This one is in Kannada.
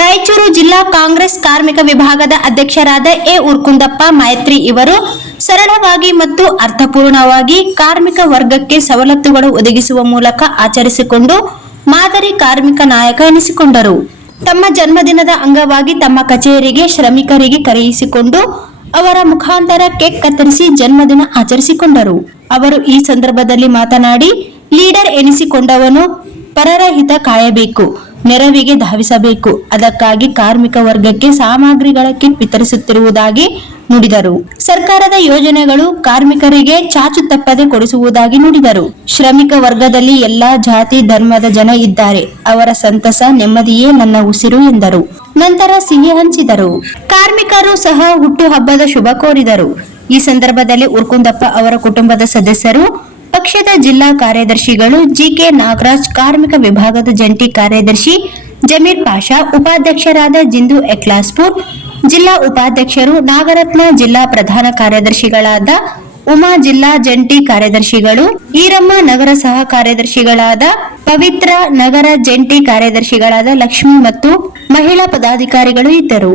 ರಾಯಚೂರು ಜಿಲ್ಲಾ ಕಾಂಗ್ರೆಸ್ ಕಾರ್ಮಿಕ ವಿಭಾಗದ ಅಧ್ಯಕ್ಷರಾದ ಎ ಉರ್ಕುಂದಪ್ಪ ಮೈತ್ರಿ ಇವರು ಸರಳವಾಗಿ ಮತ್ತು ಅರ್ಥಪೂರ್ಣವಾಗಿ ಕಾರ್ಮಿಕ ವರ್ಗಕ್ಕೆ ಸವಲತ್ತುಗಳು ಒದಗಿಸುವ ಮೂಲಕ ಆಚರಿಸಿಕೊಂಡು ಮಾದರಿ ಕಾರ್ಮಿಕ ನಾಯಕ ಎನಿಸಿಕೊಂಡರು. ತಮ್ಮ ಜನ್ಮದಿನದ ಅಂಗವಾಗಿ ತಮ್ಮ ಕಚೇರಿಗೆ ಶ್ರಮಿಕರಿಗೆ ಕರೆಯಿಸಿಕೊಂಡು ಅವರ ಮುಖಾಂತರ ಕೇಕ್ ಕತ್ತರಿಸಿ ಜನ್ಮದಿನ ಆಚರಿಸಿಕೊಂಡರು. ಅವರು ಈ ಸಂದರ್ಭದಲ್ಲಿ ಮಾತನಾಡಿ, ಲೀಡರ್ ಎನಿಸಿಕೊಂಡವನು ಪರರ ಹಿತ ಕಾಯಬೇಕು, ನೆರವಿಗೆ ಧಾವಿಸಬೇಕು. ಅದಕ್ಕಾಗಿ ಕಾರ್ಮಿಕ ವರ್ಗಕ್ಕೆ ಸಾಮಗ್ರಿಗಳ ಕಿಟ್ ವಿತರಿಸುತ್ತಿರುವುದಾಗಿ ನುಡಿದರು. ಸರ್ಕಾರದ ಯೋಜನೆಗಳು ಕಾರ್ಮಿಕರಿಗೆ ಚಾಚು ತಪ್ಪದೆ ಕೊಡಿಸುವುದಾಗಿ ನುಡಿದರು. ಶ್ರಮಿಕ ವರ್ಗದಲ್ಲಿ ಎಲ್ಲಾ ಜಾತಿ ಧರ್ಮದ ಜನ ಇದ್ದಾರೆ. ಅವರ ಸಂತಸ ನೆಮ್ಮದಿಯೇ ನನ್ನ ಉಸಿರು ಎಂದರು. ನಂತರ ಸಿಹಿ ಹಂಚಿದರು. ಕಾರ್ಮಿಕರು ಸಹ ಹುಟ್ಟುಹಬ್ಬದ ಶುಭ ಕೋರಿದರು. ಈ ಸಂದರ್ಭದಲ್ಲಿ ಉರ್ಕುಂದಪ್ಪ ಅವರ ಕುಟುಂಬದ ಸದಸ್ಯರು, ಪಕ್ಷದ ಜಿಲ್ಲಾ ಕಾರ್ಯದರ್ಶಿಗಳು ಜಿಕೆ ನಾಗರಾಜ್, ಕಾರ್ಮಿಕ ವಿಭಾಗದ ಜಂಟಿ ಕಾರ್ಯದರ್ಶಿ ಜಮೀರ್ ಪಾಷಾ, ಉಪಾಧ್ಯಕ್ಷರಾದ ಜಿಂದು ಎಕ್ಲಾಸ್ಪುರ್, ಜಿಲ್ಲಾ ಉಪಾಧ್ಯಕ್ಷರು ನಾಗರತ್ನ, ಜಿಲ್ಲಾ ಪ್ರಧಾನ ಕಾರ್ಯದರ್ಶಿಗಳಾದ ಉಮಾ, ಜಿಲ್ಲಾ ಜಂಟಿ ಕಾರ್ಯದರ್ಶಿಗಳು ಈರಮ್ಮ, ನಗರ ಸಹ ಕಾರ್ಯದರ್ಶಿಗಳಾದ ಪವಿತ್ರ, ನಗರ ಜಂಟಿ ಕಾರ್ಯದರ್ಶಿಗಳಾದ ಲಕ್ಷ್ಮಿ ಮತ್ತು ಮಹಿಳಾ ಪದಾಧಿಕಾರಿಗಳು ಇದ್ದರು.